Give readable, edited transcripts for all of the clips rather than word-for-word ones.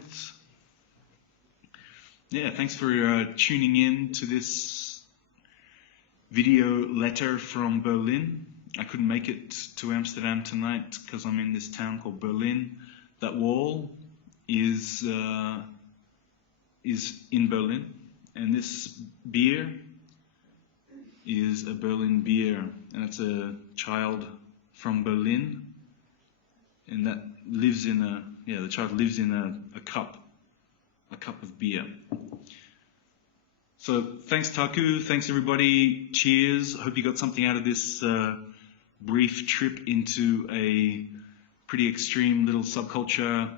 right. Yeah, thanks for tuning in to this video letter from Berlin. I couldn't make it to Amsterdam tonight because I'm in this town called Berlin. That wall is in Berlin, and this beer is a Berlin beer, and it's a child from Berlin, and that lives in the child lives in a cup of beer. So thanks Taku, thanks everybody, cheers. I hope you got something out of this brief trip into a pretty extreme little subculture.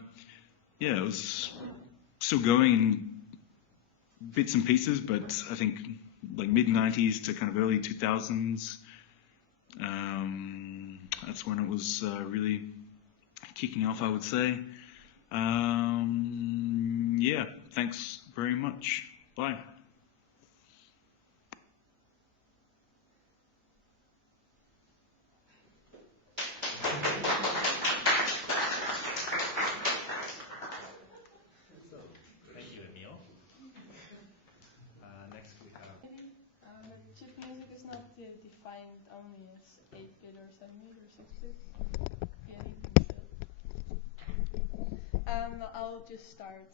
Yeah, it was still going in bits and pieces, but I think like mid-90s to kind of early 2000s. That's when it was really kicking off, I would say. Yeah, thanks very much. Bye. Thank you, Emil. Next we have... Chip music is not defined only as 8-bit or 7-bit or 6-bit. I'll just start.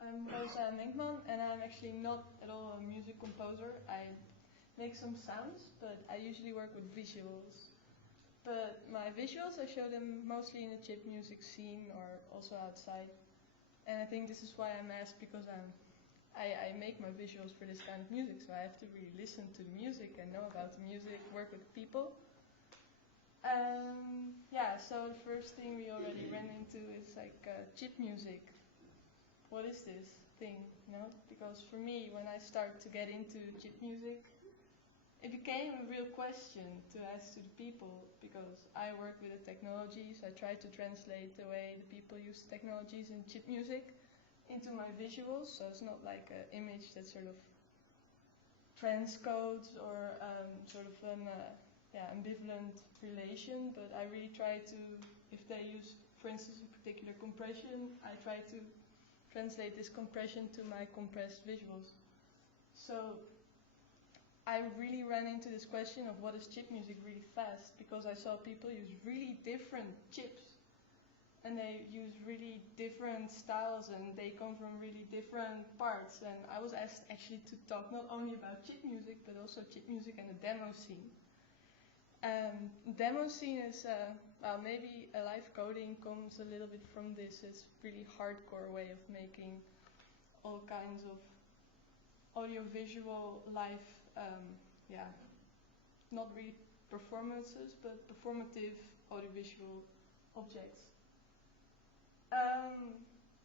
I'm Rosa Menkman, and I'm actually not at all a music composer. I make some sounds, but I usually work with visuals. But my visuals, I show them mostly in the chip music scene or also outside. And I think this is why I'm asked, because I make my visuals for this kind of music, so I have to really listen to the music and know about the music, work with people. Yeah, so the first thing we already ran into is like chip music. What is this thing, you know? Because for me, when I started to get into chip music, it became a real question to ask to the people, because I work with the technologies. I try to translate the way the people use technologies in chip music into my visuals, so it's not like an image that sort of transcodes or sort of an ambivalent relation, but I really try to, if they use, for instance, a particular compression, I try to translate this compression to my compressed visuals. So I really ran into this question of what is chip music really fast, because I saw people use really different chips, and they use really different styles, and they come from really different parts. And I was asked actually to talk not only about chip music, but also chip music and the demo scene. Demo scene is, well, maybe a live coding comes a little bit from this. It's really hardcore way of making all kinds of audiovisual live, not really performances, but performative audiovisual objects.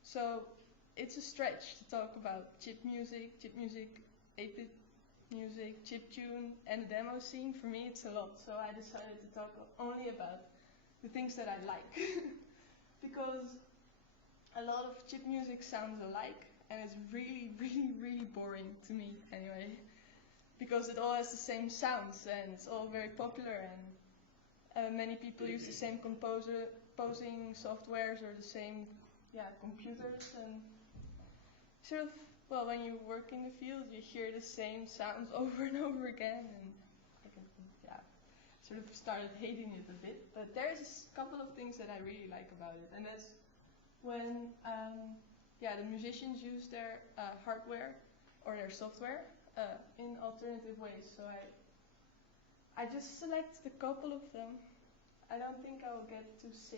So it's a stretch to talk about chip music, 8-bit music, chiptune, and the demo scene. For me, it's a lot, so I decided to talk only about the things that I like. Because a lot of chip music sounds alike, and it's really, really, really boring to me anyway. Because it all has the same sounds, and it's all very popular, and many people use the same composing softwares or the same computers, and sort of, well, when you work in the field, you hear the same sounds over and over again, and I sort of started hating it a bit. But there's a couple of things that I really like about it, and that's when the musicians use their hardware or their software in alternative ways. So I just select a couple of them. I don't think I will get to 6,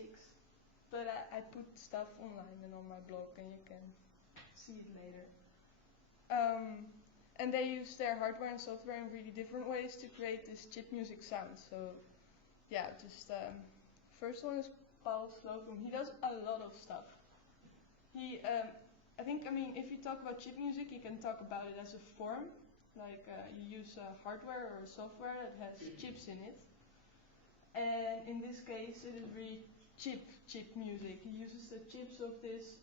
but I put stuff online and on my blog, and you can see it later. And they use their hardware and software in really different ways to create this chip music sound. So yeah, just first one is Paul Slocum. He does a lot of stuff. He, if you talk about chip music, you can talk about it as a form, like you use hardware or software that has chips in it. And in this case, it is really chip music. He uses the chips of this.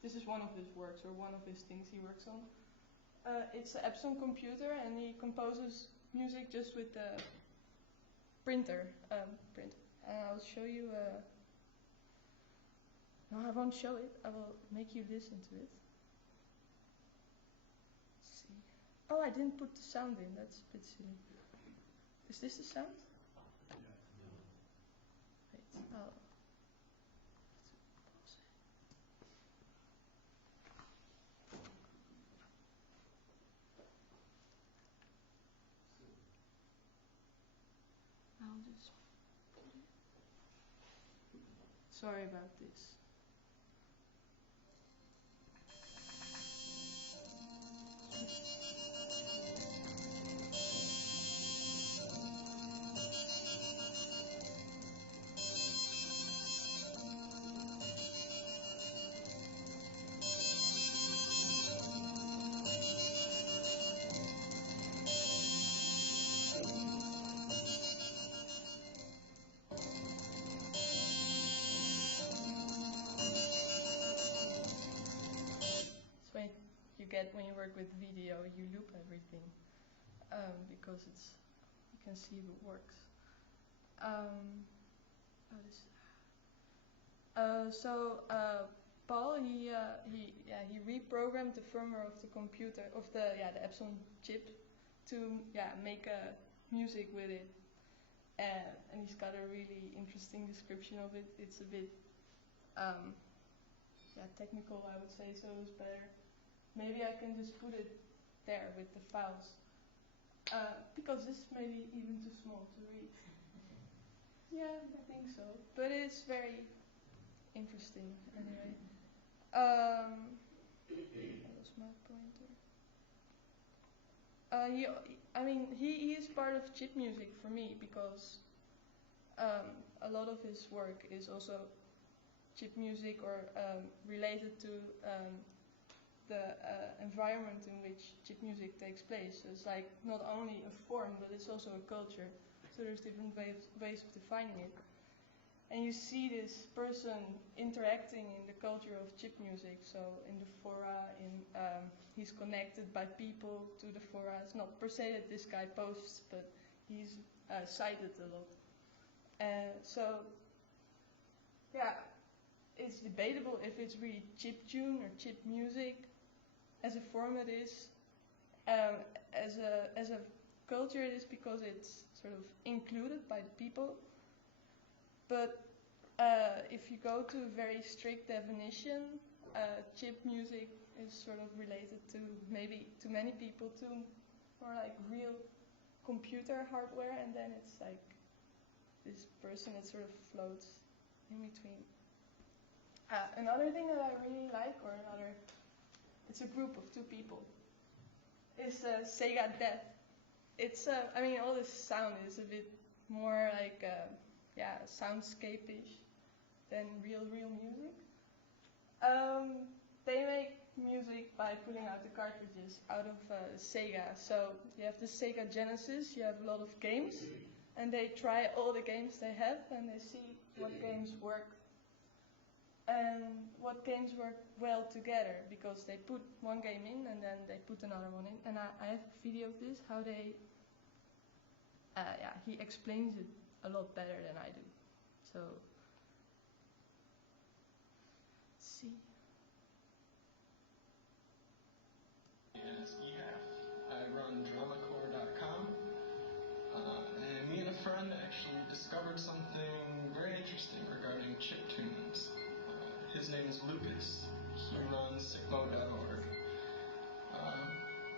This is one of his works, or one of his things he works on. It's an Epson computer, and he composes music just with the printer. And I'll show you. won't show it. I will make you listen to it. Let's see. Oh, I didn't put the sound in. That's a bit silly. Is this the sound? Wait. Oh. I'll just. Sorry about this. You get when you work with video, you loop everything because it's you can see if it works. Paul he reprogrammed the firmware of the computer of the Epson chip to make music with it, and he's got a really interesting description of it. It's a bit technical, I would say, so it's better. Maybe I can just put it there with the files, because this may be even too small to read. Yeah, I think so. But it's very interesting anyway. That was my pointer. He is part of chip music for me because a lot of his work is also chip music or related to the environment in which chip music takes place. So it's like not only a form, but it's also a culture. So there's different ways of defining it. And you see this person interacting in the culture of chip music. So in the fora, he's connected by people to the fora. It's not per se that this guy posts, but he's cited a lot. It's debatable if it's really chiptune or chip music as a form it is. As a culture it is because it's sort of included by the people. But if you go to a very strict definition, chip music is sort of related to maybe to many people to more like real computer hardware, and then it's like this person that sort of floats in between. Another thing that I really like, it's a group of two people, is Sega Death. It's all this sound is a bit more like soundscape-ish than real music. They make music by pulling out the cartridges out of Sega. So you have the Sega Genesis, you have a lot of games, and they try all the games they have and they see what games work and what games work well together, because they put one game in and then they put another one in. And I have a video of this, how they, he explains it a lot better than I do. So, let's see. I run dramacore.com, and me and a friend actually discovered something very interesting regarding chiptunes. His name is Lucas. He runs sigmo.org.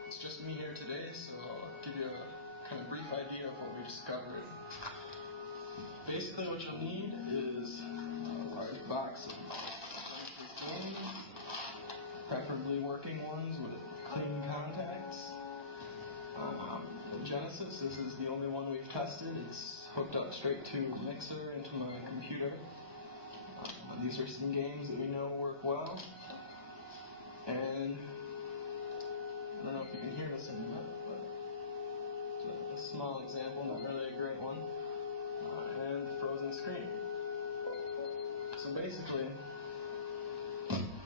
It's just me here today, so I'll give you a kind of brief idea of what we discovered. Basically what you'll need is a large box of games, preferably working ones with clean contacts. The Genesis, this is the only one we've tested. It's hooked up straight to the mixer into my computer. These are some games that we know work well. And I don't know if you can hear this in that, but a small example, not really a great one. And frozen screen. So basically,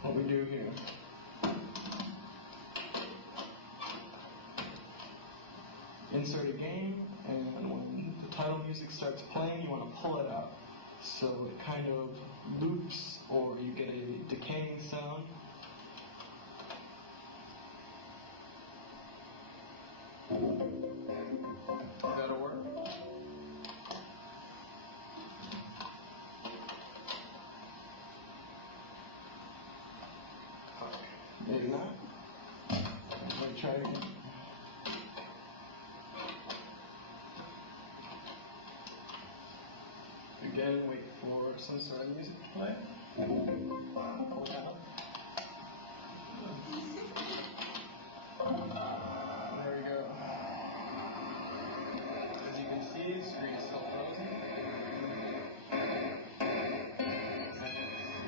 what we do here, insert a game, and when the title music starts playing, you want to pull it out. So it kind of loops, or you get a Maybe not. Let me try it again. Again, wait for some sort of music to play. Pull it out. There we go. As you can see, the screen is still frozen. And it's kind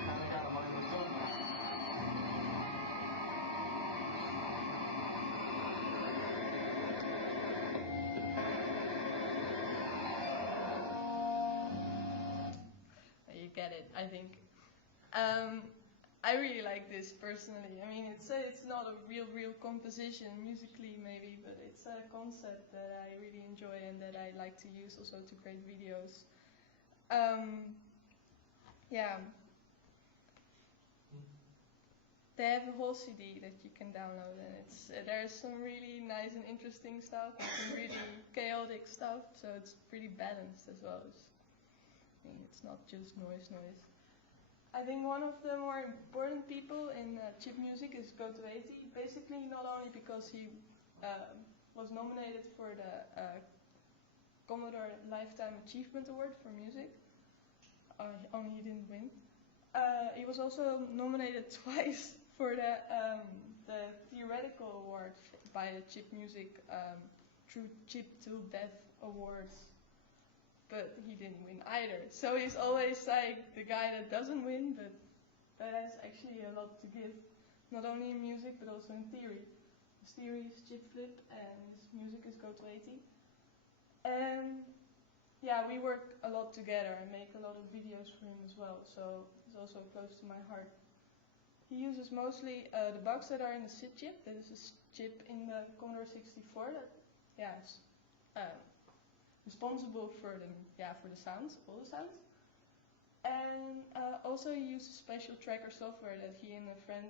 of got a mind of its own now. You get it, I think. I really like this personally. I mean, it's not a real composition musically maybe, but it's a concept that I really enjoy and that I like to use also to create videos. Yeah. They have a whole CD that you can download, and there's some really nice and interesting stuff, and some really chaotic stuff. So it's pretty balanced as well. I mean, it's not just noise. I think one of the more important people in chip music is Goto80. Basically, not only because he was nominated for the Commodore Lifetime Achievement Award for music, only he didn't win. He was also nominated twice for the theoretical award by the Chip Music True Chip Till Death Awards. But he didn't win either. So he's always like the guy that doesn't win, but that has actually a lot to give. Not only in music, but also in theory. His theory is Chip Flip, and his music is Goto80. And yeah, we work a lot together and make a lot of videos for him as well. So it's also close to my heart. He uses mostly the bugs that are in the SID chip. That is a chip in the Commodore 64 that, yeah, is responsible for the sounds, all the sounds. And also he uses special tracker software that he and a friend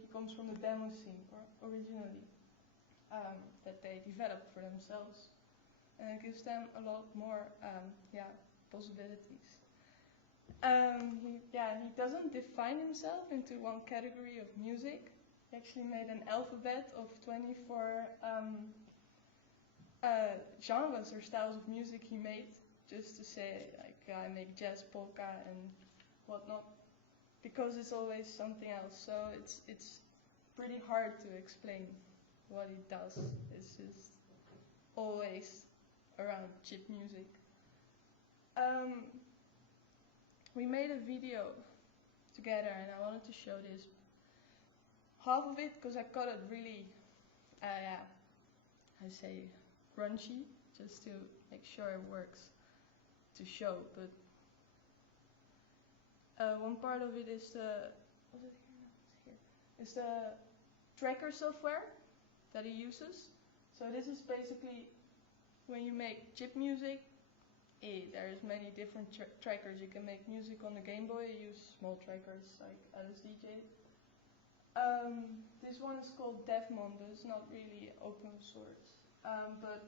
he comes from the demo scene originally, that they developed for themselves. And it gives them a lot more possibilities. He doesn't define himself into one category of music. He actually made an alphabet of 24 genres or styles of music he made, just to say like I make jazz, polka, and whatnot, because it's always something else. So it's pretty hard to explain what he does. It's just always around chip music. We made a video together, and I wanted to show this. Half of it because I cut it really, crunchy, just to make sure it works to show. But one part of it is the tracker software that he uses. So this is basically when you make chip music. There's many different trackers. You can make music on the Game Boy. You use small trackers like LSDJ. This one is called Devmon, but it's not really open source. But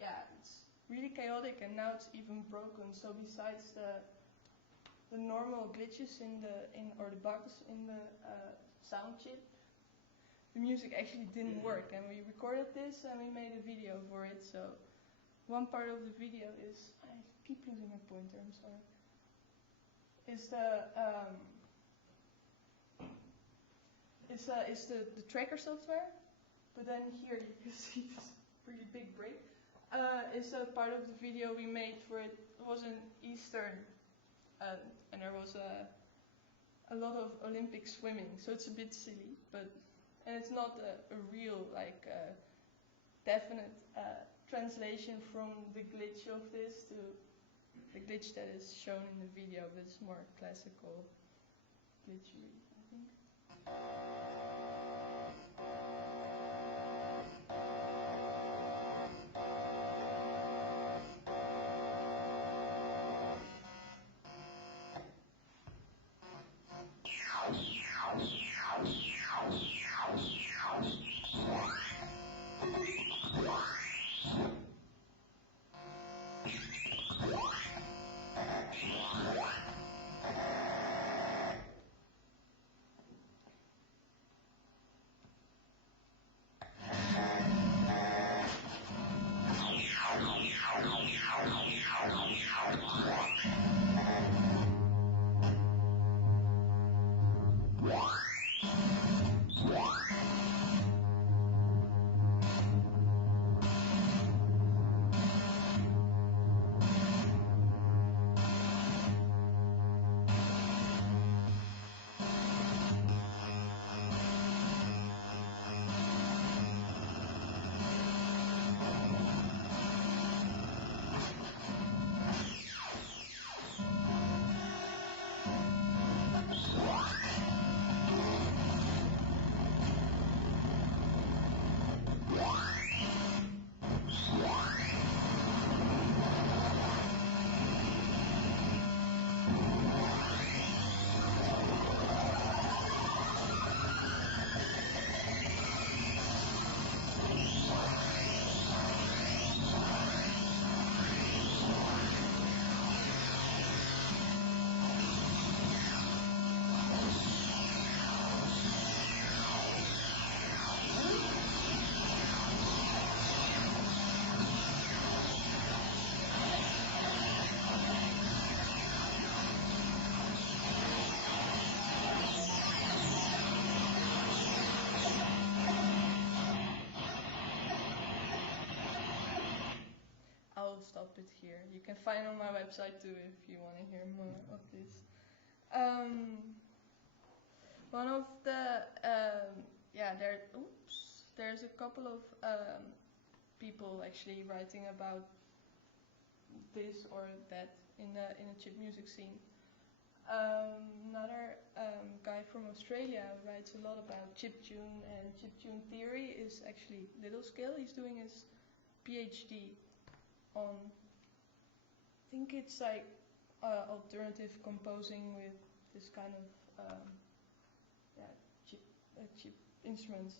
yeah, it's really chaotic, and now it's even broken. So besides the normal glitches or the bugs in the sound chip, the music actually didn't work. And we recorded this and we made a video for it. So one part of the video is, I keep losing my pointer, I'm sorry, is the tracker software, but then here you can see this pretty big break. Is a part of the video we made for it. It was an Eastern, and there was a lot of Olympic swimming, so it's a bit silly, and it's not a real definite translation from the glitch of this to the glitch that is shown in the video, but it's more classical glitchery, I think. I'll stop it here. You can find it on my website too if you want to hear more of this. One of the there's a couple of people actually writing about this or that in the chip music scene. Another guy from Australia who writes a lot about chiptune and chiptune theory is actually Little Scale. He's doing his PhD on, I think it's like alternative composing with this kind of chip instruments.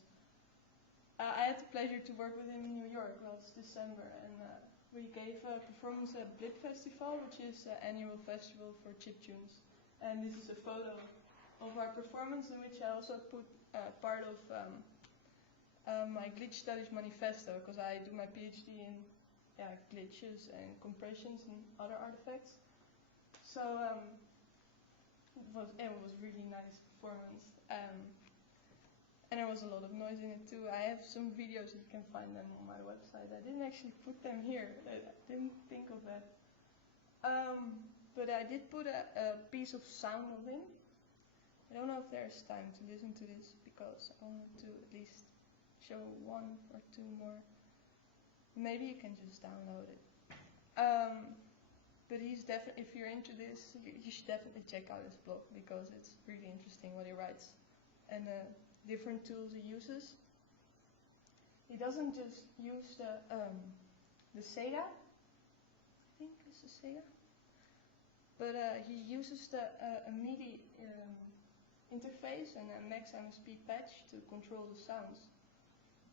I had the pleasure to work with him in New York last December, and we gave a performance at Blip Festival, which is an annual festival for chiptunes. And this is a photo of our performance, in which I also put part of my glitch studies manifesto, because I do my PhD in glitches and compressions and other artifacts. So it was a really nice performance. And there was a lot of noise in it too. I have some videos, you can find them on my website. I didn't actually put them here. I didn't think of that. But I did put a piece of sound of him. I don't know if there's time to listen to this because I wanted to at least show one or two more. Maybe you can just download it. But he's definitely, if you're into this, you should definitely check out his blog because it's really interesting what he writes and the different tools he uses. He doesn't just use the Sega, I think it's the Sega, but he uses the a MIDI interface and a max MSP patch to control the sounds.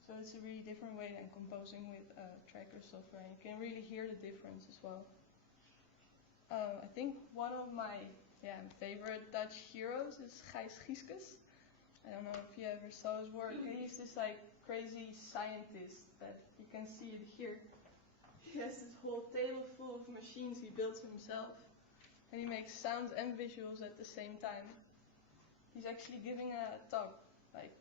So it's a really different way than composing with tracker software. You can really hear the difference as well. I think one of my favorite Dutch heroes is Gijs Gieskes. I don't know if you ever saw his work. He's this like crazy scientist that you can see it here. He has this whole table full of machines he builds himself. And he makes sounds and visuals at the same time. He's actually giving a talk like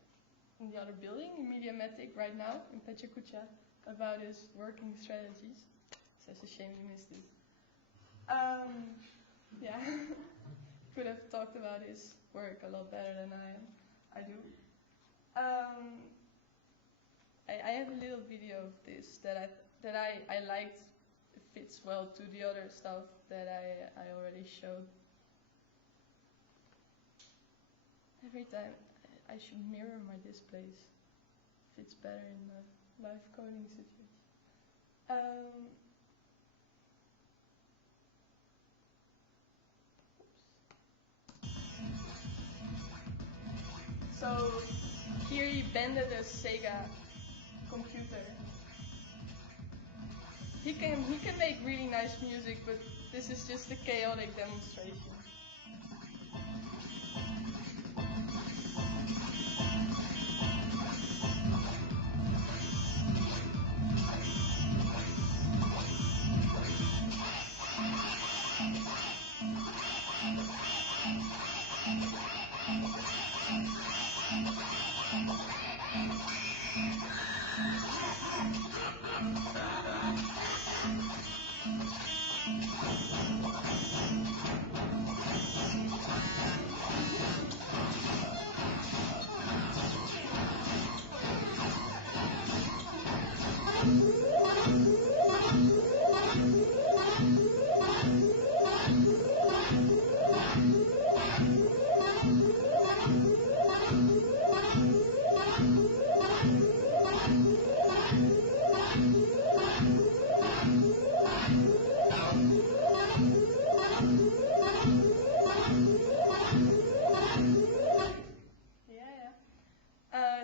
in the other building, in Mediamatic right now, in Pachacucha, about his working strategies. So it's a shame you missed it. Could have talked about his work a lot better than I do. I have a little video of this that I liked. It fits well to the other stuff that I already showed. Every time I should mirror my displays. Fits better in the live coding situation. So here he bended a Sega computer. He can make really nice music, but this is just a chaotic demonstration.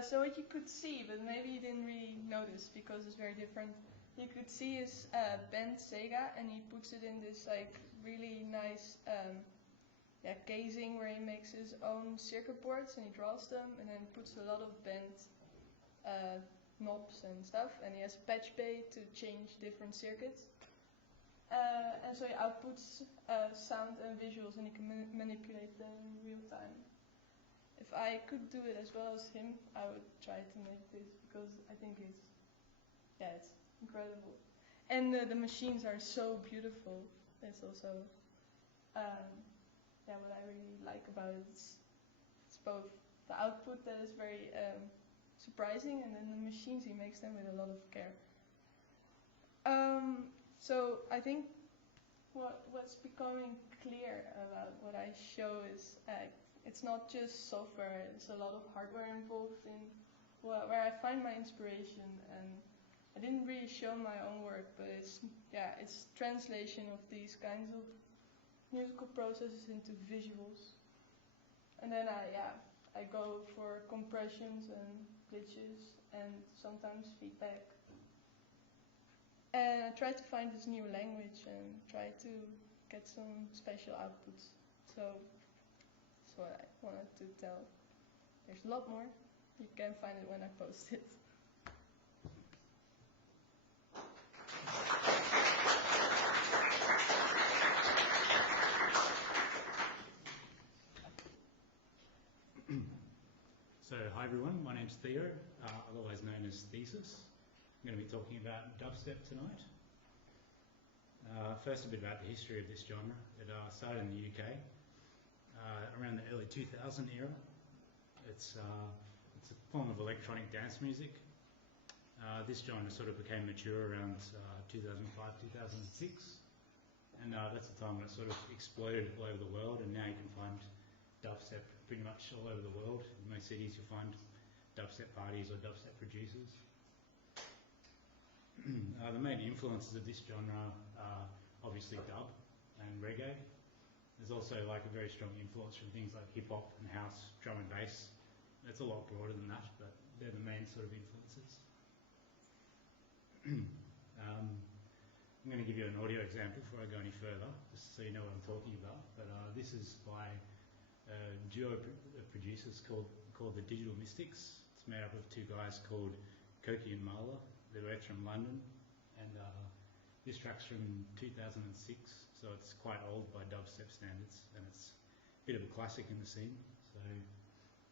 So what you could see, but maybe you didn't really notice because it's very different. You could see his band Sega, and he puts it in this like really nice casing where he makes his own circuit boards and he draws them, and then puts a lot of bent knobs and stuff, and he has patch bay to change different circuits. And so he outputs sound and visuals, and he can manipulate them in real time. If I could do it as well as him, I would try to make this because I think it's incredible. And the machines are so beautiful. That's also what I really like about it. It's both the output that is very surprising, and then the machines he makes them with a lot of care. So I think what's becoming clear about what I show is it's not just software. There's a lot of hardware involved in where I find my inspiration, and I didn't really show my own work, but it's translation of these kinds of musical processes into visuals, and then I go for compressions and glitches and sometimes feedback, and I try to find this new language and try to get some special outputs. So that's what I wanted to tell. There's a lot more. You can find it when I post it. So, hi everyone, my name's Theo, otherwise known as Thesis. I'm going to be talking about dubstep tonight. First, a bit about the history of this genre. It started in the UK around the early 2000 era. It's a form of electronic dance music. This genre sort of became mature around 2005, 2006, and that's the time when it sort of exploded all over the world, and now you can find dubstep pretty much all over the world. In most cities you'll find dubstep parties or dubstep producers. The main influences of this genre are obviously dub and reggae. There's also like a very strong influence from things like hip hop and house, drum and bass. It's a lot broader than that, but they're the main sort of influences. I'm going to give you an audio example before I go any further, just so you know what I'm talking about. But this is by a duo of producers called the Digital Mystics. It's made up of two guys called Koki and Marla. They're both from London, and this track's from 2006, so it's quite old by dubstep standards, and it's a bit of a classic in the scene. So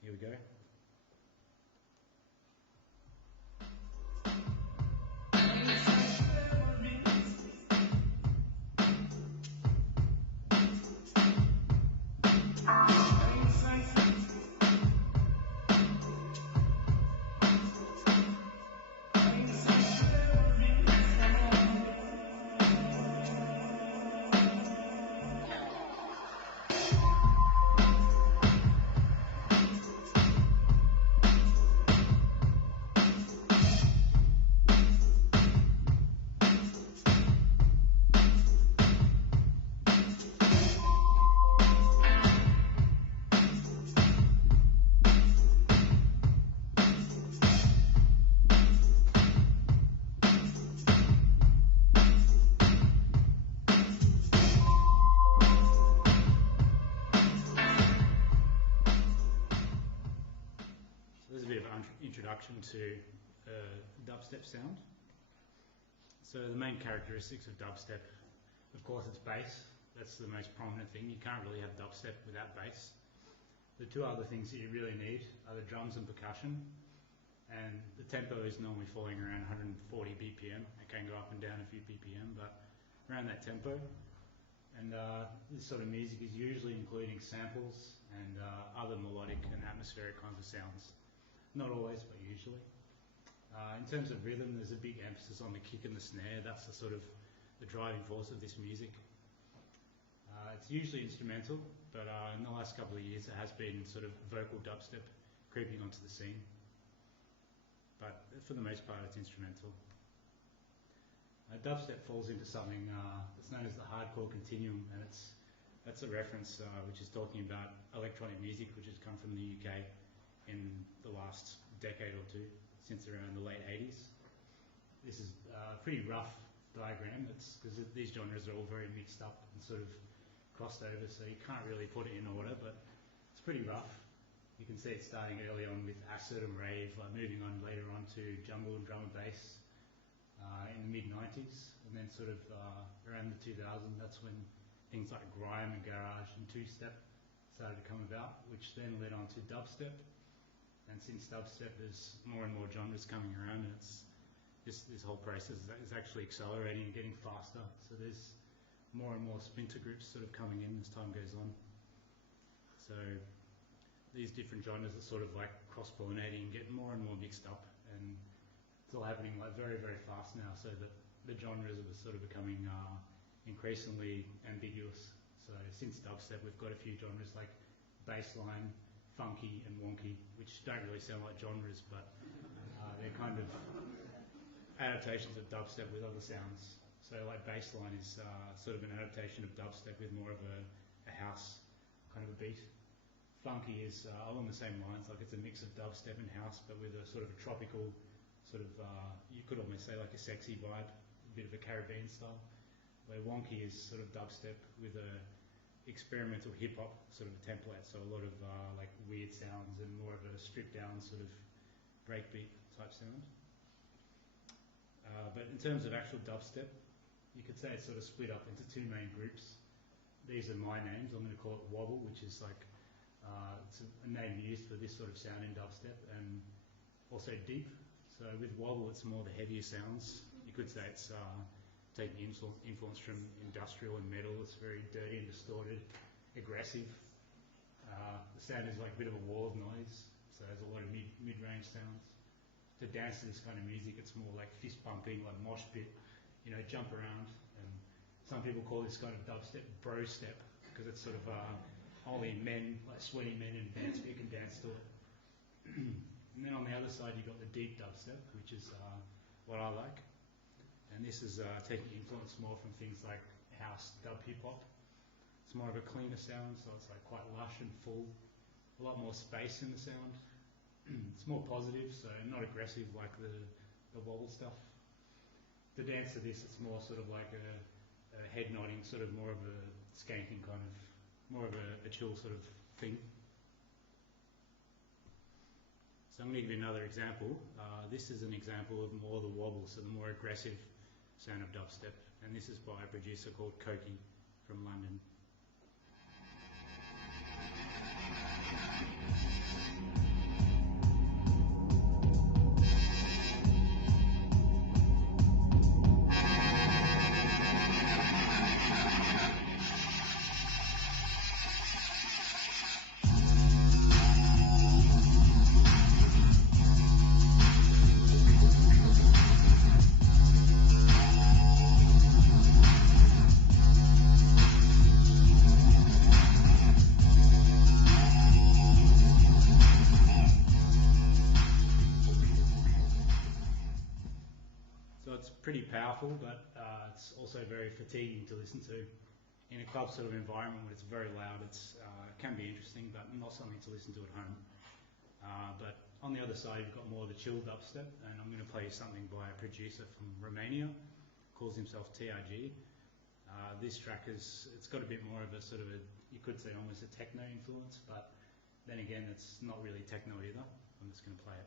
here we go. Introduction to dubstep sound. So the main characteristics of dubstep, of course, it's bass. That's the most prominent thing. You can't really have dubstep without bass. The two other things that you really need are the drums and percussion, and the tempo is normally falling around 140 BPM. It can go up and down a few BPM, but around that tempo. And this sort of music is usually including samples and other melodic and atmospheric kinds of sounds. Not always, but usually. In terms of rhythm, there's a big emphasis on the kick and the snare. That's the sort of the driving force of this music. It's usually instrumental, but in the last couple of years there has been sort of vocal dubstep creeping onto the scene. But for the most part, it's instrumental. Dubstep falls into something that's known as the hardcore continuum, and that's a reference which is talking about electronic music which has come from the UK in the last decade or two, since around the late 80s. This is a pretty rough diagram, because these genres are all very mixed up and sort of crossed over, so you can't really put it in order, but it's pretty rough. You can see it starting early on with acid and rave, like moving on later on to jungle and drum and bass in the mid-90s, and then sort of around the 2000s, that's when things like grime and garage and two-step started to come about, which then led on to dubstep. And since dubstep, there's more and more genres coming around, and it's this whole process is actually accelerating and getting faster. So there's more and more splinter groups sort of coming in as time goes on. So these different genres are sort of like cross-pollinating and getting more and more mixed up, and it's all happening like very, very fast now, so that the genres are sort of becoming increasingly ambiguous. So since dubstep, we've got a few genres like bassline, funky and wonky, which don't really sound like genres, but they're kind of adaptations of dubstep with other sounds. So like bassline is sort of an adaptation of dubstep with more of a house kind of a beat. Funky is along the same lines, like it's a mix of dubstep and house, but with a sort of a tropical sort of, you could almost say like a sexy vibe, a bit of a Caribbean style. Where wonky is sort of dubstep with a experimental hip hop sort of a template, so a lot of like weird sounds and more of a stripped down sort of breakbeat type sound. But in terms of actual dubstep, you could say it's sort of split up into two main groups. These are my names. I'm going to call it wobble, which is like it's a name used for this sort of sound in dubstep, and also deep. So with wobble, it's more the heavier sounds. You could say it's taking influence from industrial and metal. It's very dirty and distorted, aggressive. The sound is like a bit of a wall of noise, so there's a lot of mid-range sounds. To dance to this kind of music, it's more like fist pumping, like mosh pit, you know, jump around. And some people call this kind of dubstep bro step, because it's sort of only men, like sweaty men in bands who can dance to it. And then on the other side, you've got the deep dubstep, which is what I like. And this is taking influence more from things like house, dub, hip hop. It's more of a cleaner sound, so it's like quite lush and full. A lot more space in the sound. It's more positive, so not aggressive like the wobble stuff. To dance to this, it's more sort of like a head nodding, sort of more of a skanking kind of, more of a chill sort of thing. So I'm going to give you another example. This is an example of more the wobble, so the more aggressive sound of dubstep. And this is by a producer called Koki from London. Pretty powerful, but it's also very fatiguing to listen to. In a club sort of environment where it's very loud, it can be interesting, but not something to listen to at home. But on the other side, you've got more of the chill dubstep, and I'm going to play you something by a producer from Romania, calls himself TRG. This track it's got a bit more of a sort of you could say almost a techno influence, but then again, it's not really techno either. I'm just going to play it.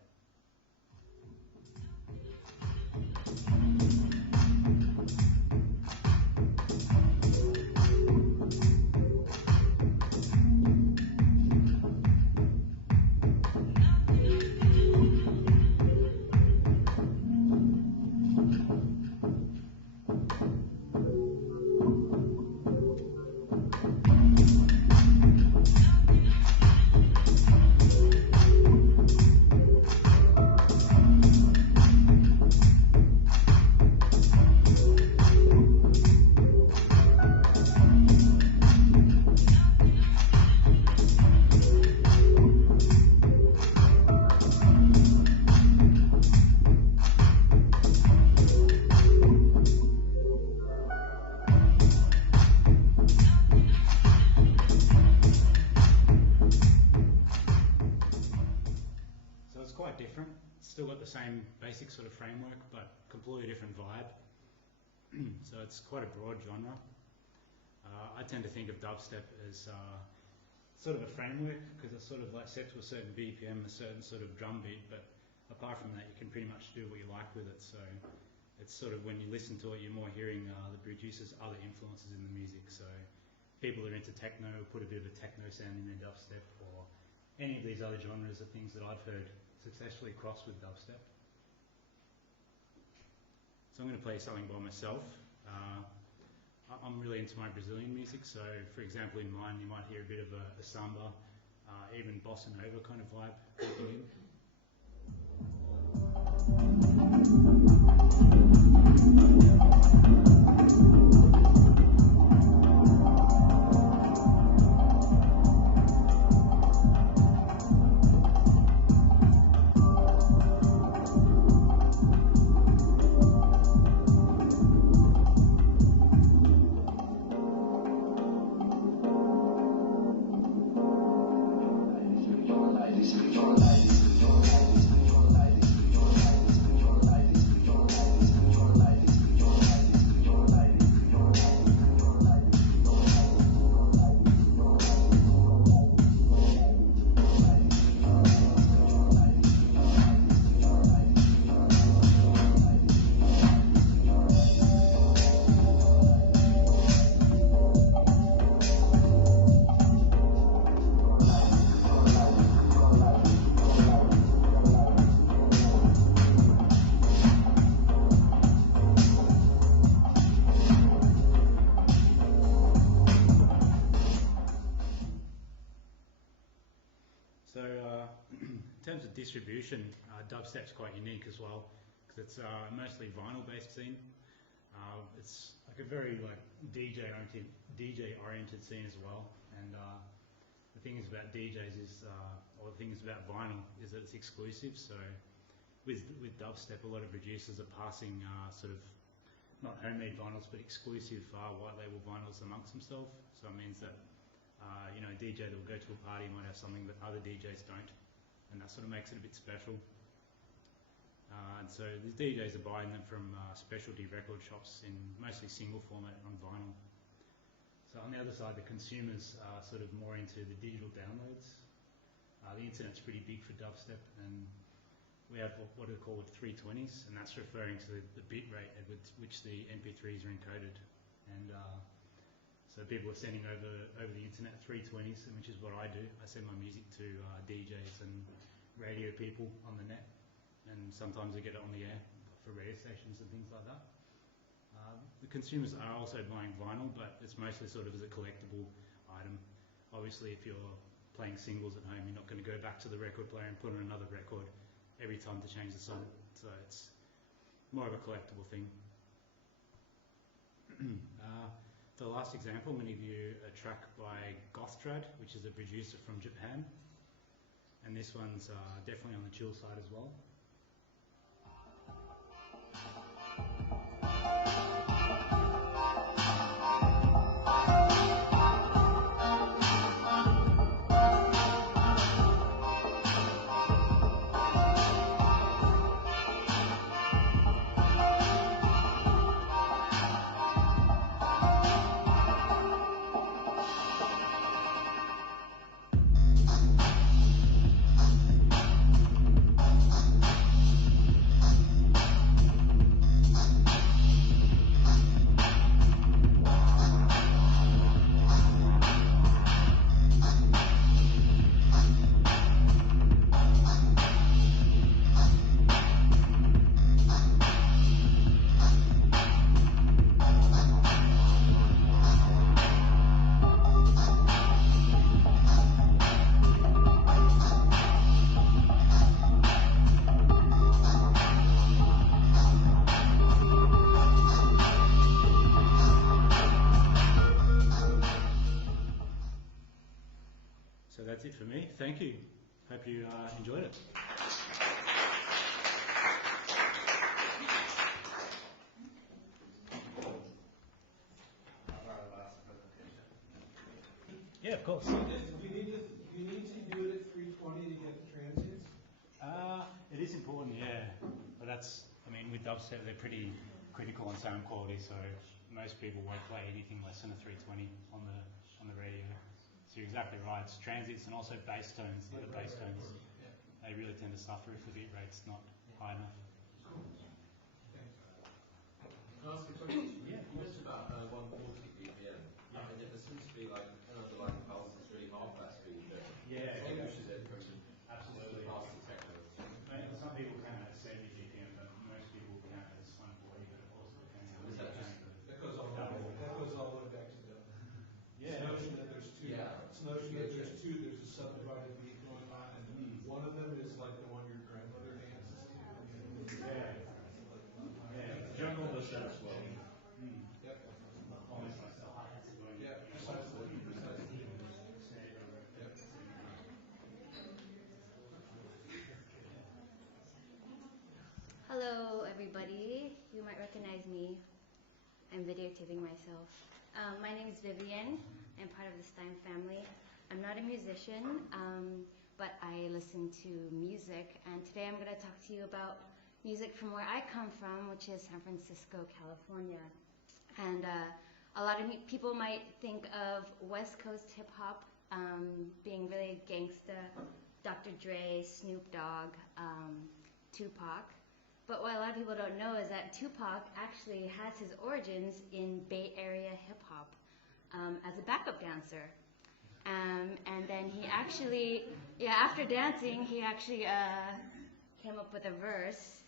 different. It's still got the same basic sort of framework, but completely different vibe. So it's quite a broad genre. I tend to think of dubstep as sort of a framework because it's sort of like set to a certain BPM, a certain sort of drum beat, but apart from that you can pretty much do what you like with it. So it's sort of, when you listen to it, you're more hearing the producer's other influences in the music. So people that are into techno put a bit of a techno sound in their dubstep, or any of these other genres are things that I've heard successfully crossed with dubstep. So I'm going to play something by myself. I'm really into my Brazilian music, so for example in mine you might hear a bit of a samba, even bossa nova kind of vibe creeping in. In terms of distribution, dubstep's quite unique as well because it's mostly vinyl-based scene. It's like a very DJ-oriented scene as well. And the thing is about DJs is, or the thing is about vinyl is that it's exclusive. So with dubstep, a lot of producers are passing sort of not homemade vinyls but exclusive white label vinyls amongst themselves. So it means that you know, a DJ that will go to a party might have something that other DJs don't, and that sort of makes it a bit special. And so these DJs are buying them from specialty record shops in mostly single format on vinyl. So on the other side, the consumers are sort of more into the digital downloads. The internet's pretty big for dubstep, and we have what are called 320s, and that's referring to the bit rate at which the MP3s are encoded. And so people are sending over the internet 320s, which is what I do. I send my music to DJs and radio people on the net, and sometimes I get it on the air for radio stations and things like that. The consumers are also buying vinyl, but it's mostly sort of as a collectible item. Obviously, if you're playing singles at home, you're not going to go back to the record player and put on another record every time to change the song. So it's more of a collectible thing. For the last example, I'm going to give you a track by Gothtrad, which is a producer from Japan. And this one's definitely on the chill side as well. So that's it for me. Thank you. Hope you enjoyed it. Yeah, of course. Do you need to do it at 320 to get the transients? It with dubstep, they're pretty critical on sound quality, so most people won't play anything less than a 320 on the radio. So you're exactly right. It's transits and also bass tones. The bass tones, they really tend to suffer if the beat rate's not high enough. Can I ask a question? Yeah. You mentioned about 140 BPM. Yeah. And yet there seems to be like an underlying pulse that's really half that speed that distinguishes it from Absolutely. faster techno. Some people count at 70 BPM, but most people count as 140, but of course it depends on Is that just That goes all the way back to the notion that there's two. Yeah. It's the notion that there's two. There's a subdivided beat going on, and one of them is like the one your grandmother dances to. Jungle does that as well. Yep. almost like the highest going. Yeah, precisely. Yep. Hello, everybody. You might recognize me. I'm videotaping myself. My name is Vivian. I'm part of the Stein family. I'm not a musician, but I listen to music. And today I'm going to talk to you about music from where I come from, which is San Francisco, California. And a lot of people might think of West Coast hip hop being really gangsta, Dr. Dre, Snoop Dogg, Tupac. But what a lot of people don't know is that Tupac actually has his origins in Bay Area hip hop as a backup dancer. And then he actually, after dancing, he actually came up with a verse,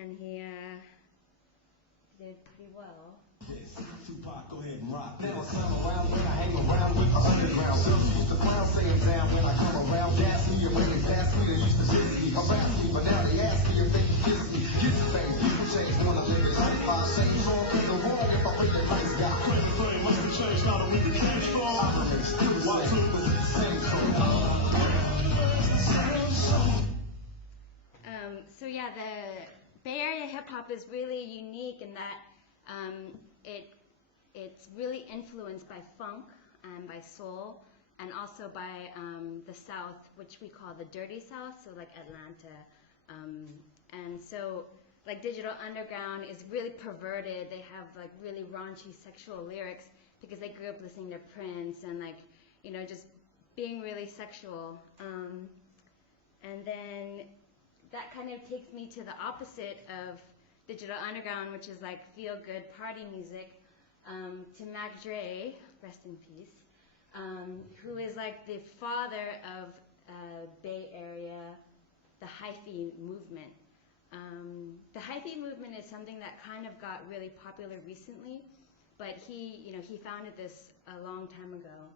and he did pretty well. Tupac, go ahead and rock. Never come around when I hang around with the underground. Girls used to clown, saying down when I come around. Gas me and when they pass me, they used to diss me. Harass me, but now they ask me if they can kiss me. Get the thing, people change, wanna live it. 25 shades wrong, ain't no wrong if I bring the lights down. Claim, must be changed, not a week to change for. Operates, still the same, but it's the same So yeah, the Bay Area hip hop is really unique in that it's really influenced by funk and by soul, and also by the South, which we call the Dirty South, so like Atlanta. And so like Digital Underground is really perverted. They have like really raunchy sexual lyrics because they grew up listening to Prince and like, you know, just being really sexual. And then that kind of takes me to the opposite of Digital Underground, which is like feel-good party music, to Mac Dre, rest in peace, who is like the father of Bay Area, the hyphy movement. The hyphy movement is something that kind of got really popular recently, but he founded this a long time ago.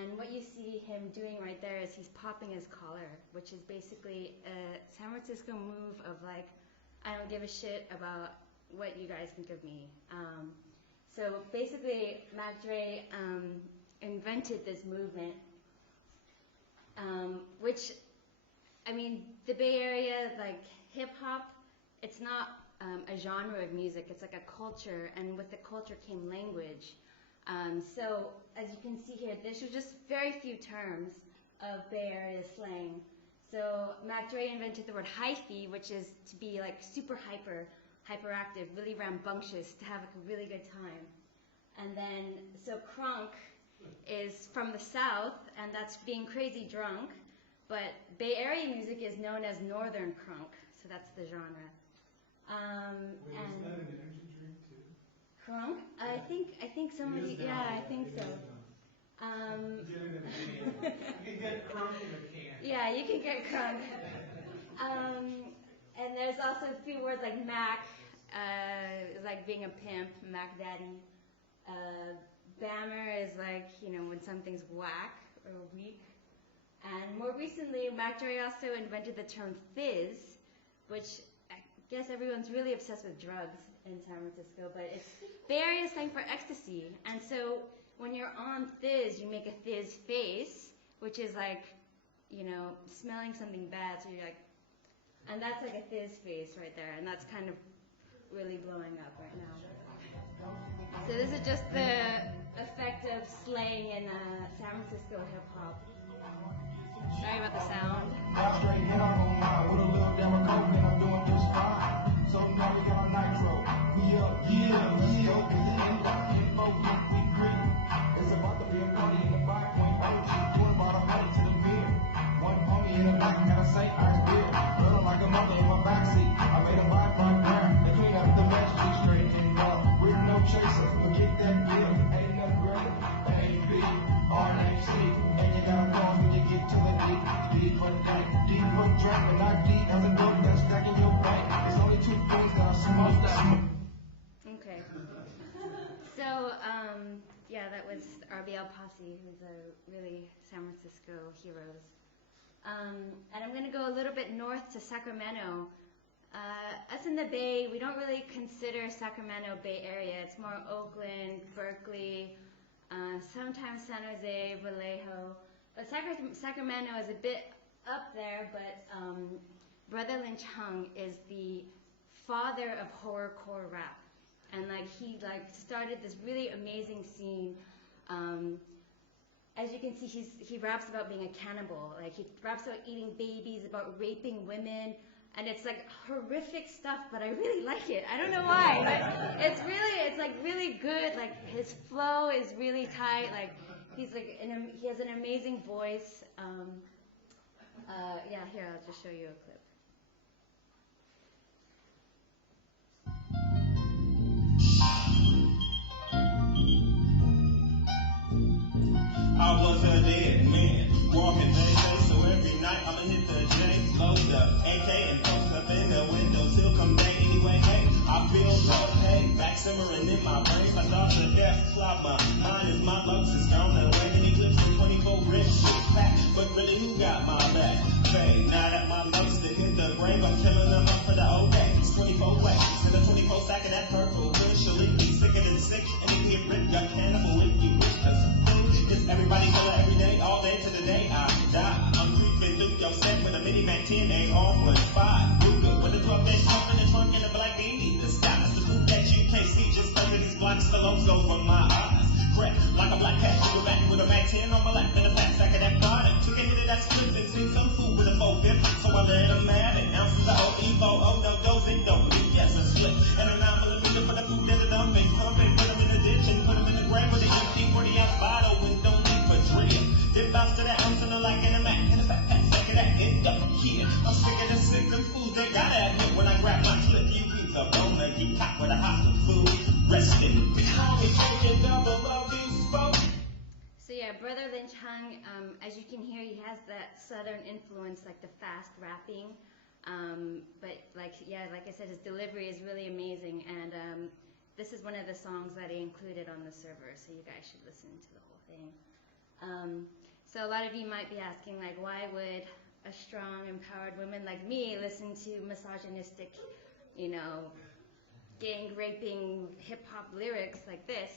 And what you see him doing right there is he's popping his collar, which is basically a San Francisco move of like, I don't give a shit about what you guys think of me. So basically, Mac Dre invented this movement, which, I mean, the Bay Area, like hip hop, it's not a genre of music, it's like a culture, and with the culture came language. So as you can see here, there's just very few terms of Bay Area slang. So Mac Dre invented the word hyphy, which is to be like super hyperactive, really rambunctious, to have like a really good time. And then, so crunk is from the South, and that's being crazy drunk. But Bay Area music is known as Northern crunk, so that's the genre. Wait, is that an energy drink too? Crunk? I think somebody, I think so. Get it in a can. You can get crunk in a can. Yeah, you can get crunk. And there's also a few words like Mac, like being a pimp, Mac Daddy. Bammer is like, when something's whack or weak. And more recently, Mac Dre also invented the term fizz, which I guess everyone's really obsessed with drugs in San Francisco, but it's Bay Area slang for ecstasy. And so when you're on fizz, you make a fizz face, which is like, smelling something bad, so you're like, and that's like a fizz face right there, and that's kind of really blowing up right now. So this is just the effect of slang in San Francisco hip hop. Sorry about the sound. in the back, gotta say I did. Running like a mother in my backseat. I made a vibe from there. They clean up the mess, G straight and up. With no chaser, forget that bill. Ain't nothing great. A-B, R-N-A-C. And you gotta pause when you get to the D. D for the drink, D for the drink, and not D as a book that's stacking your bank. There's only two things that I smoke. Okay. So, yeah, that was RBL Posse, who's a really San Francisco heroes. And I'm going to go a little bit north to Sacramento. Us in the Bay, we don't really consider Sacramento Bay Area. It's more Oakland, Berkeley, sometimes San Jose, Vallejo. But Sacramento is a bit up there, but Brother Lynch Hung is the father of horrorcore rap. And he started this really amazing scene. As you can see, he raps about being a cannibal. He raps about eating babies, about raping women, and it's horrific stuff. But I really like it. I don't know why, but it's really good. His flow is really tight. He has an amazing voice. Yeah, here I'll just show you a clip. I was a dead man, walking day, so every night I'ma hit the J, load up, AK, and post up in the window, still come back anyway, hey, I feel so paid, back simmering in my brain, my thoughts of death, slop my mind is my lungs is gone away, and eclipse in 24 rich shit back, but really who got my back? Fade, now that my lungs to hit the grave, I'm killing them up for the old days, 24 ways, and a 24 sack of that purple, good, she'll leave me sicker than sick, and if you rip, got cannibal if you with us. Everybody feel it every day, all day to the day I die. I'm creeping through your set with a mini-Mac 10A on 1.5. Google with a 12-inch pump in the trunk and a black beanie. The style is the coupe that you can't see just under these blocks. The logo from my eyes. Correct, like a black cat, you back with a Mac 10 on my lap and a fat sack of that product. Took a hit of that split and seen some food with a 4-5, so I let them at it. Ounces of Evo, oh no, those it don't leave, yes, a slip. And a 9mm for the food that it dump and pump it, put them in the ditch and put them in the grave with an empty 40-ounce bottle and don't leave for drill. Then bounce to the ounce and the like in a Mac and a fat sack of that end up here. I'm sick of the sick and food, they gotta admit when I grab my clip, you pizza bone and keep hot with a hot food. Rest in peace. So yeah, Brother Lynch Hung, as you can hear, he has that southern influence, the fast rapping. But like I said, his delivery is really amazing, and this is one of the songs that he included on the server, so you guys should listen to the whole thing. So a lot of you might be asking, why would a strong, empowered woman like me listen to misogynistic, gang-raping hip-hop lyrics like this?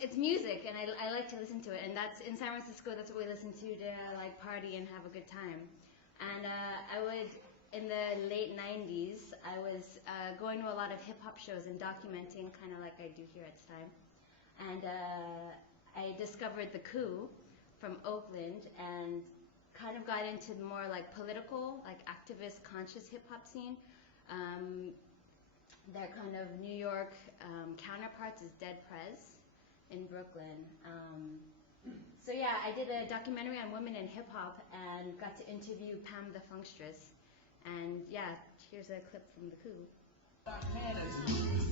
It's music, and I like to listen to it, and that's in San Francisco. That's what we listen to party and have a good time. And I would, in the late '90s, I was going to a lot of hip hop shows and documenting, kind of like I do here at Time. And I discovered the Coup from Oakland, and kind of got into more political, activist, conscious hip hop scene. Their kind of New York counterparts is Dead Prez in Brooklyn. So yeah, I did a documentary on women in hip hop and got to interview Pam the Funkstress. And yeah, here's a clip from the Coup.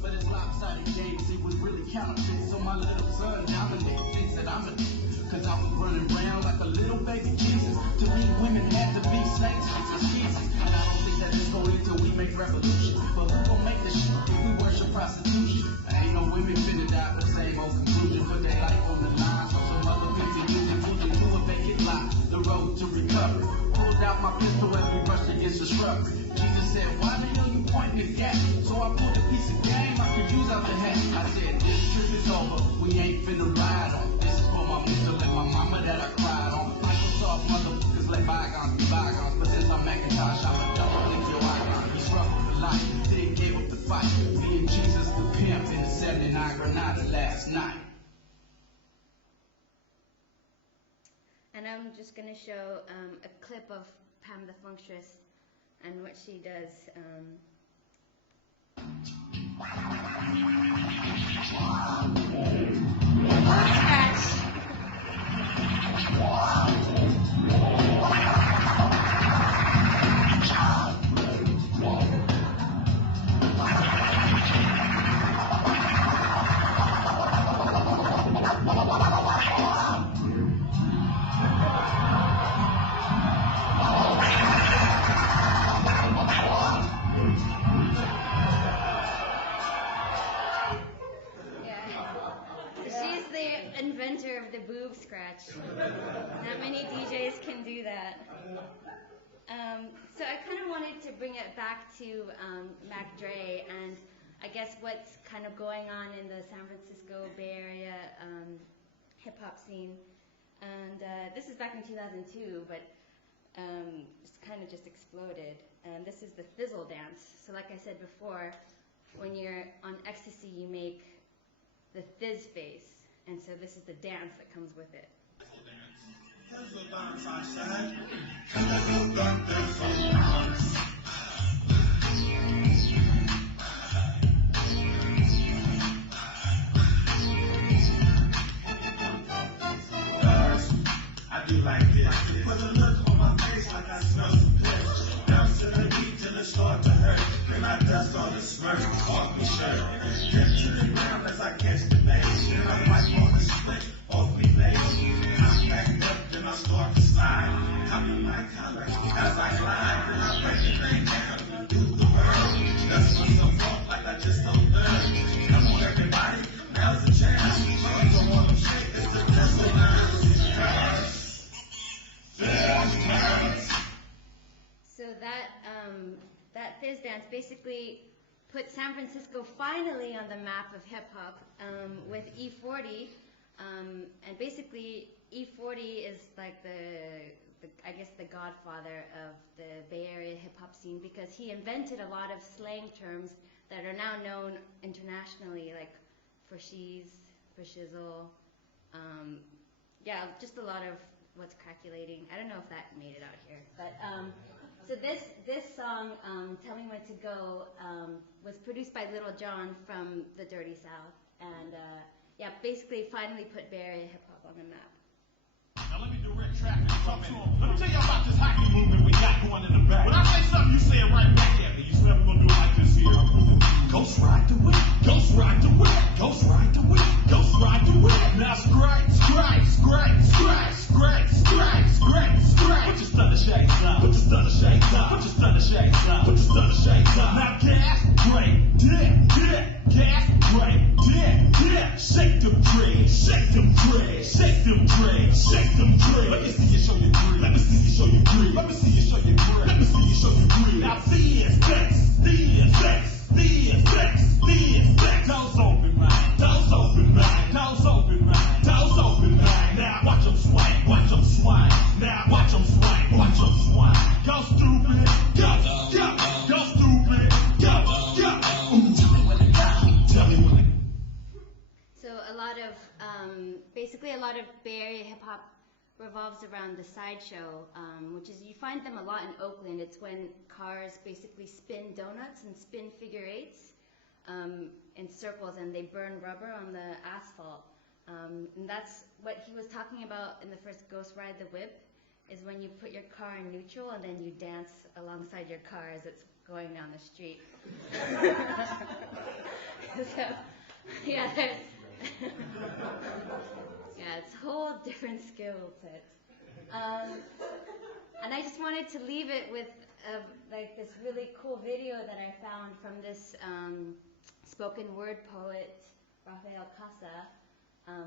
But it's lopsided games, it was really counterfeit. So my little son dominated, thinks that I'm a cause I was running around like a little baby Jesus. To me, women had to be slaves, it's Jesus. And I don't think that this go until we make revolution. But who gon' make this shit if we worship prostitution? Ain't no women finna die with the same old conclusion. Put their life on the line, so some other people use it till they do it, make it lie. The road to recovery. Pulled out my pistol as we brushed against the shrubbery. Jesus said, why the hell you pointing the gap? So I pulled a piece of game I could use out the hat. I said, this trip is over, we ain't finna ride on. This is for my mental and my mama that I cried on. Microsoft motherfuckers let bygones be bygones. But since I'm Macintosh, I'm a double into your icon. He struggled for life, didn't give up the fight. Me and Jesus the pimp in the 79 Granada last night. And I'm just going to show a clip of Pam the Funkstress and what she does. Scratch. stretch. Not many DJs can do that. So I kind of wanted to bring it back to Mac Dre and I guess what's kind of going on in the San Francisco Bay Area hip-hop scene. And this is back in 2002, but it's kind of just exploded. And this is the Fizzle dance. So like I said before, when you're on ecstasy, you make the fizz face. And so this is the dance that comes with it. I do like this. Put a look on my face like I smell some fish. Bounce to the beat till it start to hurt. Then I dust all the smirk off my shirt. Dip to the ground as I catch the bass. Then I wipe all the sweat off me face. I'm backed up, then I start to slide. Copy my color as I glide. Then I break the thing down, do the world. Dust myself off like I just don't learn. Come on everybody, now's the chance. Don't want them shit, it's the Fizzle dance. So that fizz dance basically put San Francisco finally on the map of hip hop with E40, and basically E40 is like I guess the godfather of the Bay Area hip hop scene because he invented a lot of slang terms that are now known internationally, like for she's, for shizzle, yeah, just a lot of what's calculating. I don't know if that made it out here, but so this song, Tell Me When to Go, was produced by Little John from the Dirty South, and yeah, basically finally put Bay Area hip hop on the map. Now let me direct traffic from it. Let me tell you about this hockey movement we got going in the back. When I say something, you say it right back at me. You swear we're gonna do it like this here. Ghost ride the whip, ghost ride the whip, ghost ride the whip, ghost ride the whip. Now scrape, scrape, scrape, scrape, scrape, scrape, scrape, scrape. Put your stunner shades on, put your stunner shades on, put your stunner shades on, put your stunner shades on. Now gas, break, dip, dip, gas, break, dip, dip. Shake them dreads, shake them dreads, shake them dreads, shake them dreads. Let me see you show your greed, let me see you show your greed, let me see you show your greed, let me see you show your greed. Now the effects, the effects. The effects, the effects. Doors open mind, doors open mind, doors open mind, doors open mind. Now watch them swing, watch them swing. Now watch them swing, watch them swing. Go stupid, go stupid, go. Tell me when to go, tell me when to go. So basically a lot of Bay Area hip hop revolves around the sideshow, which is you find them a lot in Oakland. It's when cars basically spin donuts and spin figure eights in circles, and they burn rubber on the asphalt. And that's what he was talking about in the first Ghost Ride the Whip, is when you put your car in neutral and then you dance alongside your car as it's going down the street. So, yeah, yeah, it's a whole different skill set. And I just wanted to leave it with like this really cool video that I found from this spoken word poet, Rafael Casa,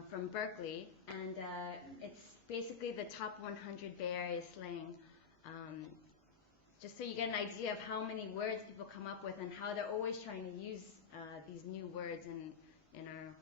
from Berkeley. And it's basically the top 100 Bay Area slang. Just so you get an idea of how many words people come up with and how they're always trying to use these new words in our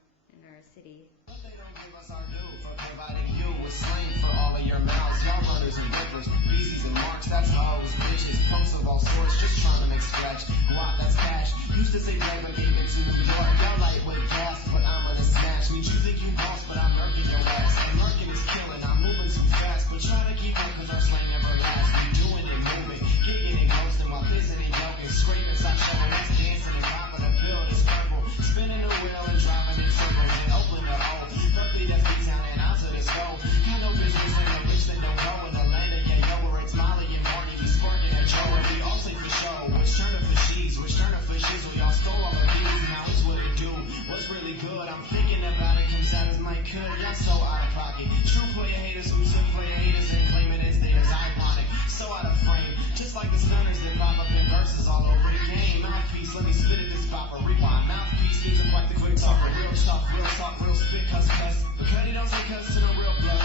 city. They don't give us our due for providing you with slang for all of your mouths. Y'all runners and rippers, Beezies and Marks, that's hoes, bitches, punks of all sorts, just trying to make stretch. Guap, that's cash. Used to say play, but gave it to New York. Y'all lightweight gas, but I'm gonna smash. Mean you think you boss, but I'm murking your ass. And murking is killing, I'm moving too fast, but try to keep up, cause our slang never lasts. We doing it, moving, gigging and ghosting while pissing and joking, screaming, stop showing us dancing and popping a pill that's purple, spinning the wheel and driving in circles and opening the hole. Berkeley to Freetown and out to the scope. Got no business in the rich that don't go in the land of yo, where it's Molly and Morgan, he's sparking a Joe, and we all say for show. Which turn of for cheese, which turn of for shizzle, y'all stole all the beats, now it's what it do. What's really good, I'm thinking about it, comes out as my could, y'all so out of pocket. True player haters who took player haters and claiming it's theirs, ironic, so out of frame. Just like the stunners that pop up in verses all over the game. Mouthpiece, let me spit at this pop a rewind. Mouthpiece means I'm quite the quick talker, real talk, real spit, cuss. The cutty don't say cuss to the real blood,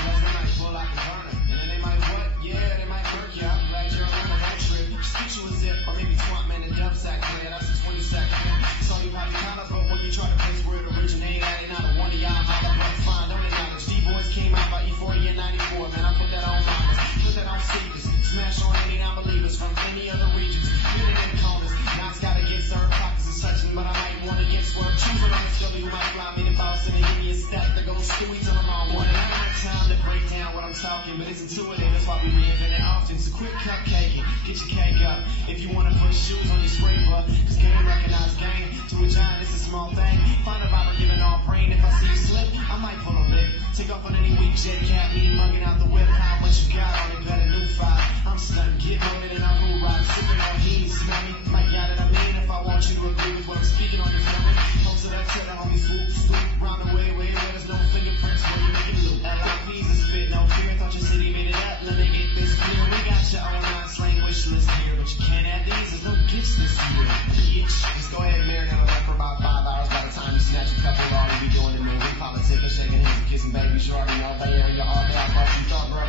I'm talking, but it's intuitive, that's why we reinvent it often. So quit cupcaking, get your cake up. If you wanna put shoes on your scraper, cause game recognize game. To a giant, it's a small thing. Find a vibe, giving all brain. If I see you slip, I might pull a lip. Take off on any weak jet cat, me mugging out the whip. How much you got on it, better new five. I'm stunned, get loaded and I rule rock. Sipping on heat, smell me, might got it, I mean. If I want you to agree with what I'm speaking on your phone. Hold to that, tell the homies, swoop, swoop. Round the way, where there's no fingerprints, where you make it look. LIPs is spit, no fear. Thought your city made it up, let me get this clear. We got your online slang wish list here, but you can't add these, there's no gifts this year. Just go ahead and marinate on that for about 5 hours. By the time you snatch a couple, all you be doing in movie politics, or shaking hands and kissing babies. You already know Bay Area, all that, but you thought, bruh,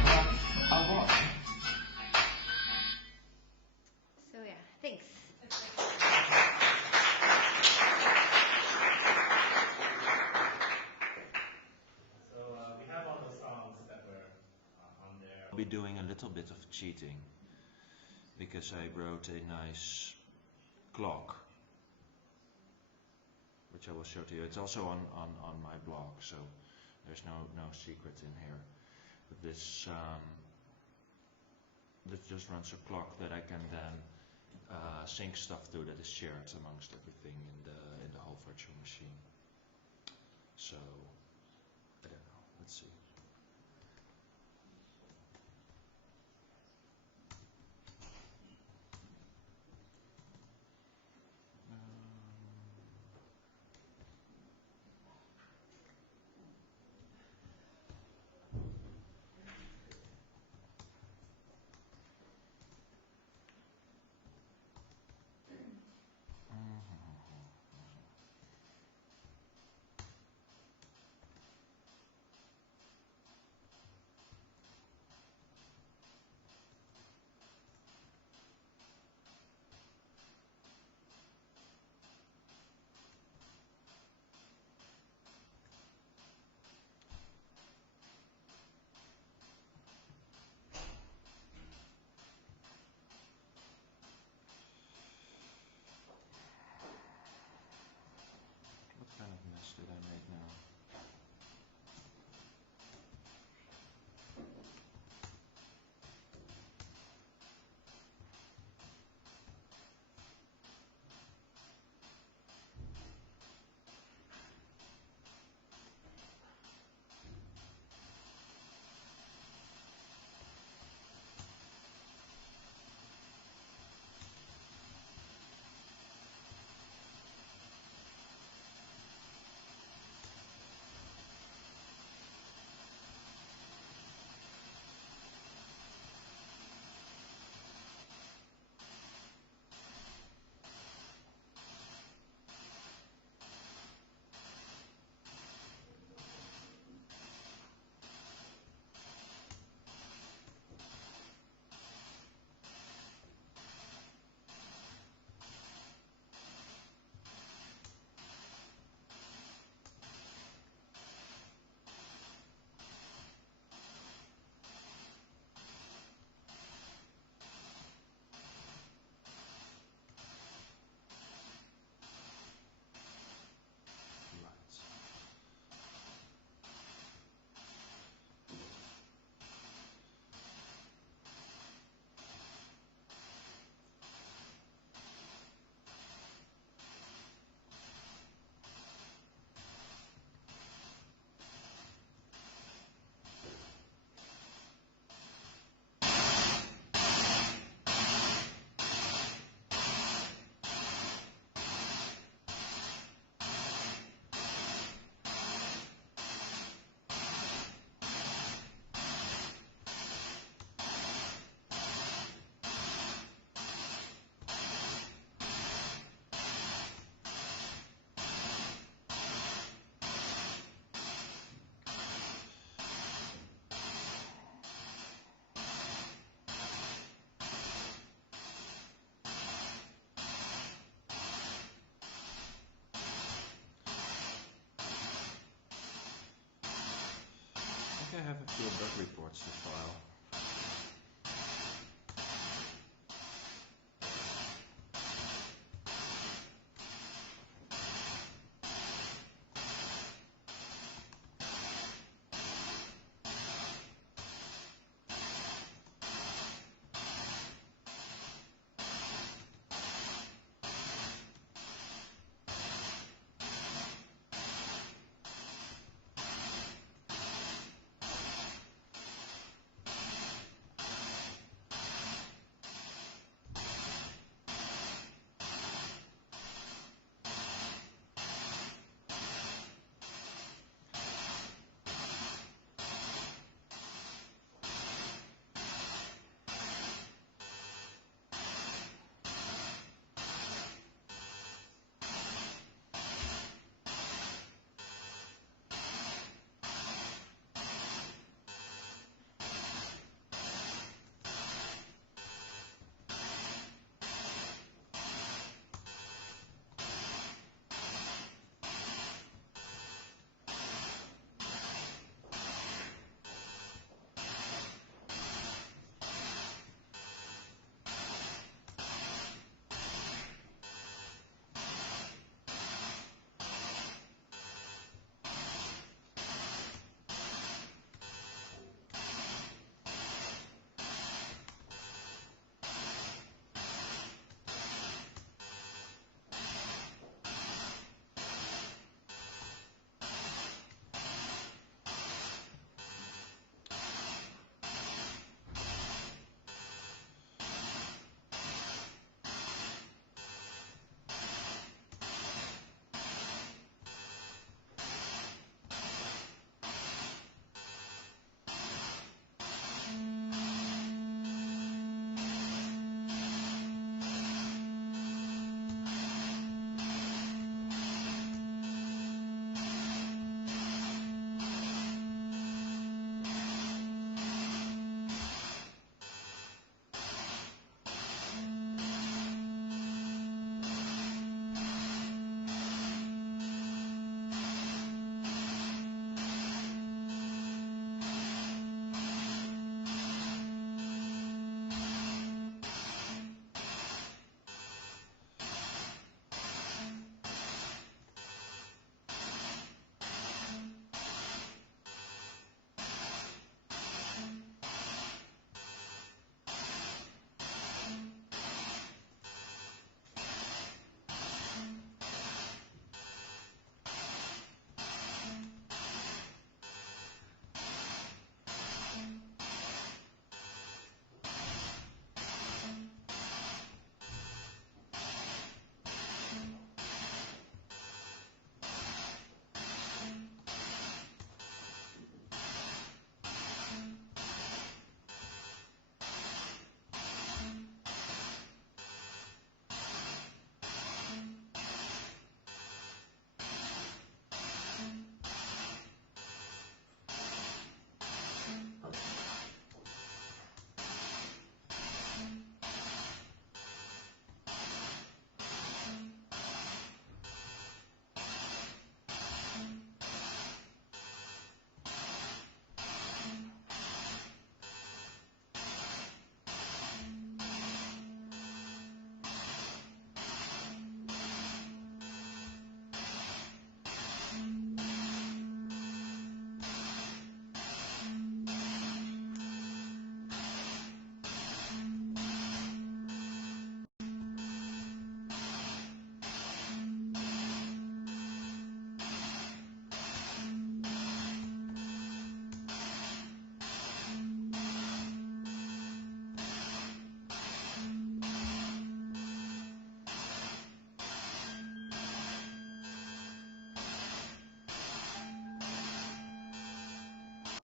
oh boy. So yeah, thanks. So we have all the songs that were on there. I'll be doing a little bit of cheating because I wrote a nice clock, which I will show to you. It's also on my blog, so there's no secret in here. But this just runs a clock that I can then sync stuff to, that is shared amongst everything in the whole virtual machine. So I don't know. Let's see. What kind of mess did I make now? I have a few bug reports to